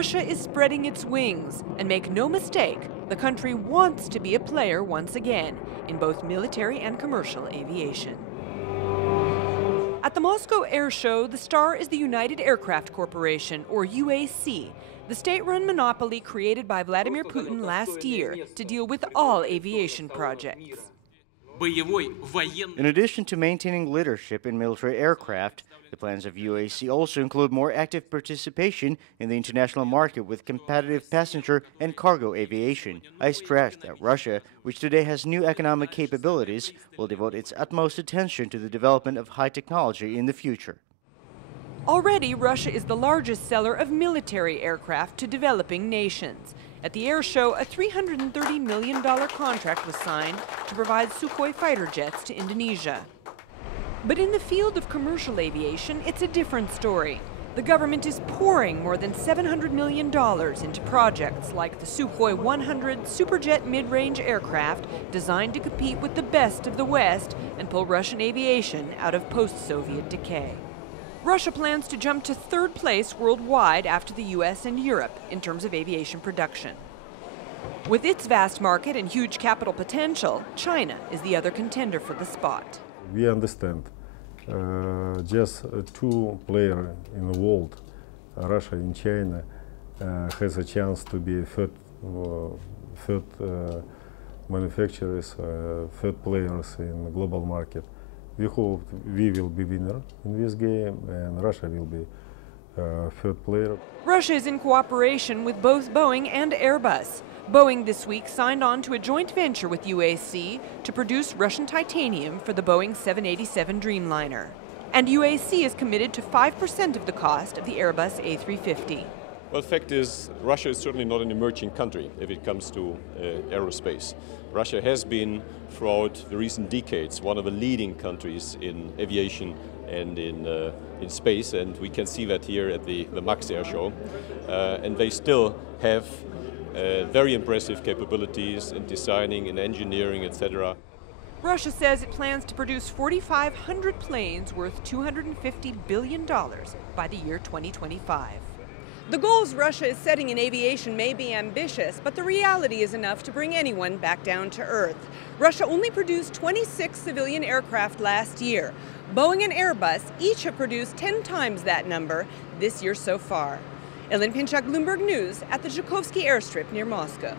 Russia is spreading its wings, and make no mistake, the country wants to be a player once again in both military and commercial aviation. At the Moscow Air Show, the star is the United Aircraft Corporation, or UAC, the state-run monopoly created by Vladimir Putin last year to deal with all aviation projects. In addition to maintaining leadership in military aircraft, the plans of UAC also include more active participation in the international market with competitive passenger and cargo aviation. I stressed that Russia, which today has new economic capabilities, will devote its utmost attention to the development of high technology in the future. Already, Russia is the largest seller of military aircraft to developing nations. At the air show, a $330 million contract was signed to provide Sukhoi fighter jets to Indonesia. But in the field of commercial aviation, it's a different story. The government is pouring more than $700 million into projects like the Sukhoi 100 Superjet mid-range aircraft designed to compete with the best of the West and pull Russian aviation out of post-Soviet decay. Russia plans to jump to third place worldwide after the US and Europe in terms of aviation production. With its vast market and huge capital potential, China is the other contender for the spot. We understand just two players in the world, Russia and China, has a chance to be third manufacturers, third players in the global market. We hope we will be winner in this game and Russia will be third player. Russia is in cooperation with both Boeing and Airbus. Boeing this week signed on to a joint venture with UAC to produce Russian titanium for the Boeing 787 Dreamliner. And UAC is committed to 5% of the cost of the Airbus A350. Well, the fact is, Russia is certainly not an emerging country if it comes to aerospace. Russia has been, throughout the recent decades, one of the leading countries in aviation and in space, and we can see that here at the MAKS air show. And they still have very impressive capabilities in designing, in engineering, etc. Russia says it plans to produce 4,500 planes worth $250 billion by the year 2025. The goals Russia is setting in aviation may be ambitious, but the reality is enough to bring anyone back down to earth. Russia only produced 26 civilian aircraft last year. Boeing and Airbus each have produced 10 times that number this year so far. Ellen Pinchak, Bloomberg News, at the Zhukovsky airstrip near Moscow.